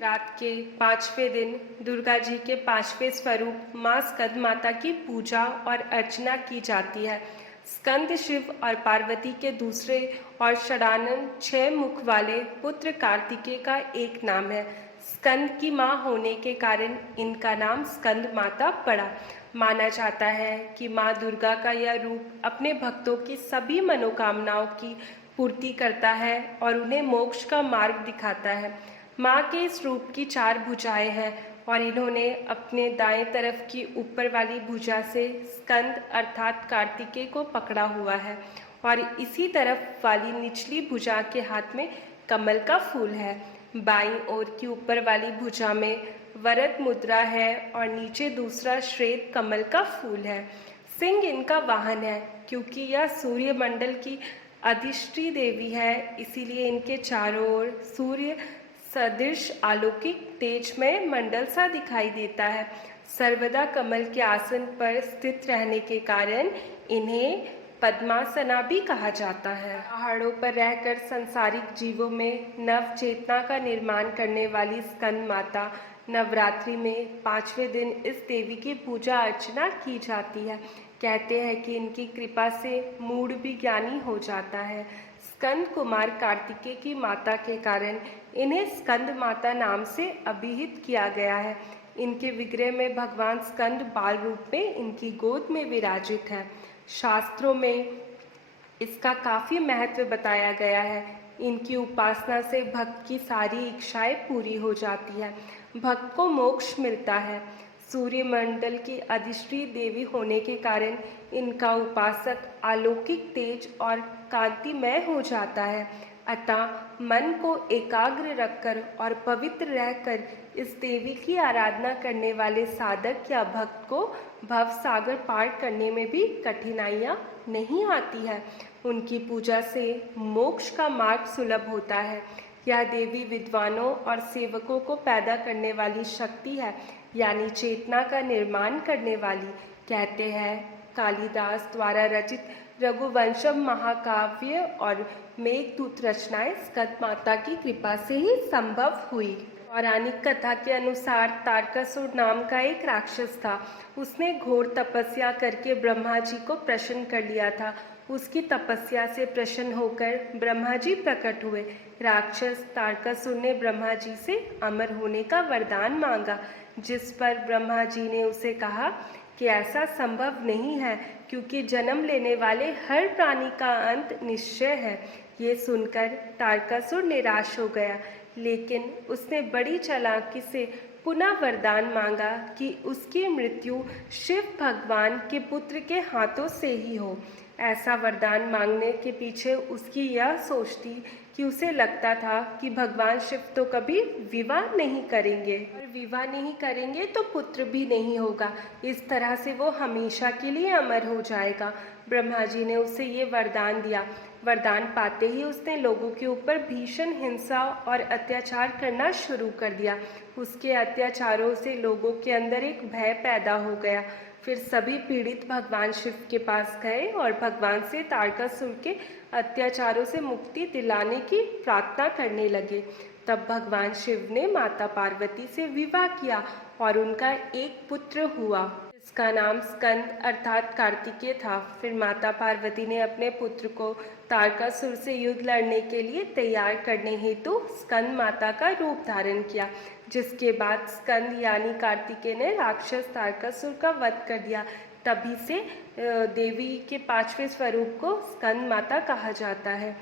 रात के 5वें दिन दुर्गा जी के 5वें स्वरूप माँ स्कंद माता की पूजा और अर्चना की जाती है। स्कंद शिव और पार्वती के दूसरे और षडानन 6 मुख वाले पुत्र कार्तिकेय का एक नाम है। स्कंद की माँ होने के कारण इनका नाम स्कंद माता पड़ा। माना जाता है कि माँ दुर्गा का यह रूप अपने भक्तों की सभी मनोकामनाओं की पूर्ति करता है और उन्हें मोक्ष का मार्ग दिखाता है। माँ के इस रूप की 4 भुजाएं हैं और इन्होंने अपने दाएं तरफ की ऊपर वाली भुजा से स्कंद अर्थात कार्तिकेय को पकड़ा हुआ है और इसी तरफ वाली निचली भुजा के हाथ में कमल का फूल है। बाईं ओर की ऊपर वाली भुजा में वरद मुद्रा है और नीचे दूसरा श्वेत कमल का फूल है। सिंह इनका वाहन है। क्योंकि यह सूर्य मंडल की अधिष्ठी देवी है, इसीलिए इनके चारों ओर सूर्य सदृश अलौकिक तेजमय मंडल सा दिखाई देता है। सर्वदा कमल के आसन पर स्थित रहने के कारण इन्हें पद्मासना भी कहा जाता है। पहाड़ों पर रहकर संसारिक जीवों में नव चेतना का निर्माण करने वाली स्कंद माता नवरात्रि में 5वें दिन इस देवी की पूजा अर्चना की जाती है। कहते हैं कि इनकी कृपा से मूढ़ भी ज्ञानी हो जाता है। स्कंद कुमार कार्तिकेय की माता के कारण इन्हें स्कंद माता नाम से अभिहित किया गया है। इनके विग्रह में भगवान स्कंद बाल रूप में इनकी गोद में विराजित है। शास्त्रों में इसका काफ़ी महत्व बताया गया है। इनकी उपासना से भक्त की सारी इच्छाएं पूरी हो जाती है, भक्त को मोक्ष मिलता है। सूर्य मंडल की अधिष्ठी देवी होने के कारण इनका उपासक अलौकिक तेज और कांतिमय हो जाता है। अतः मन को एकाग्र रखकर और पवित्र रहकर इस देवी की आराधना करने वाले साधक या भक्त को भव सागर पार करने में भी कठिनाइयाँ नहीं आती है। उनकी पूजा से मोक्ष का मार्ग सुलभ होता है। यह देवी विद्वानों और सेवकों को पैदा करने वाली शक्ति है, यानी चेतना का निर्माण करने वाली। कहते हैं कालिदास द्वारा रचित रघुवंशम महाकाव्य और मेघदूत रचनाएं स्कंद माता की कृपा से ही संभव हुई। पौराणिक कथा के अनुसार तारकासुर नाम का एक राक्षस था। उसने घोर तपस्या करके ब्रह्मा जी को प्रसन्न कर लिया था। उसकी तपस्या से प्रसन्न होकर ब्रह्मा जी प्रकट हुए। राक्षस तारकासुर ने ब्रह्मा जी से अमर होने का वरदान मांगा, जिस पर ब्रह्मा जी ने उसे कहा कि ऐसा संभव नहीं है, क्योंकि जन्म लेने वाले हर प्राणी का अंत निश्चय है। ये सुनकर तारकासुर निराश हो गया, लेकिन उसने बड़ी चालाकी से पुनः वरदान मांगा कि उसकी मृत्यु शिव भगवान के पुत्र के हाथों से ही हो। ऐसा वरदान मांगने के पीछे उसकी यह सोच थी कि उसे लगता था कि भगवान शिव तो कभी विवाह नहीं करेंगे और विवाह नहीं करेंगे तो पुत्र भी नहीं होगा। इस तरह से वो हमेशा के लिए अमर हो जाएगा। ब्रह्मा जी ने उसे ये वरदान दिया। वरदान पाते ही उसने लोगों के ऊपर भीषण हिंसा और अत्याचार करना शुरू कर दिया। उसके अत्याचारों से लोगों के अंदर एक भय पैदा हो गया। फिर सभी पीड़ित भगवान शिव के पास गए और भगवान से तारकासुर के अत्याचारों से मुक्ति दिलाने की प्रार्थना करने लगे। तब भगवान शिव ने माता पार्वती से विवाह किया और उनका एक पुत्र हुआ, जिसका नाम स्कंद अर्थात कार्तिकेय था। फिर माता पार्वती ने अपने पुत्र को तारकासुर से युद्ध लड़ने के लिए तैयार करने हेतु स्कंद माता का रूप धारण किया, जिसके बाद स्कंद यानी कार्तिकेय ने राक्षस तारकासुर का वध कर दिया। तभी से देवी के 5वें स्वरूप को स्कंद माता कहा जाता है।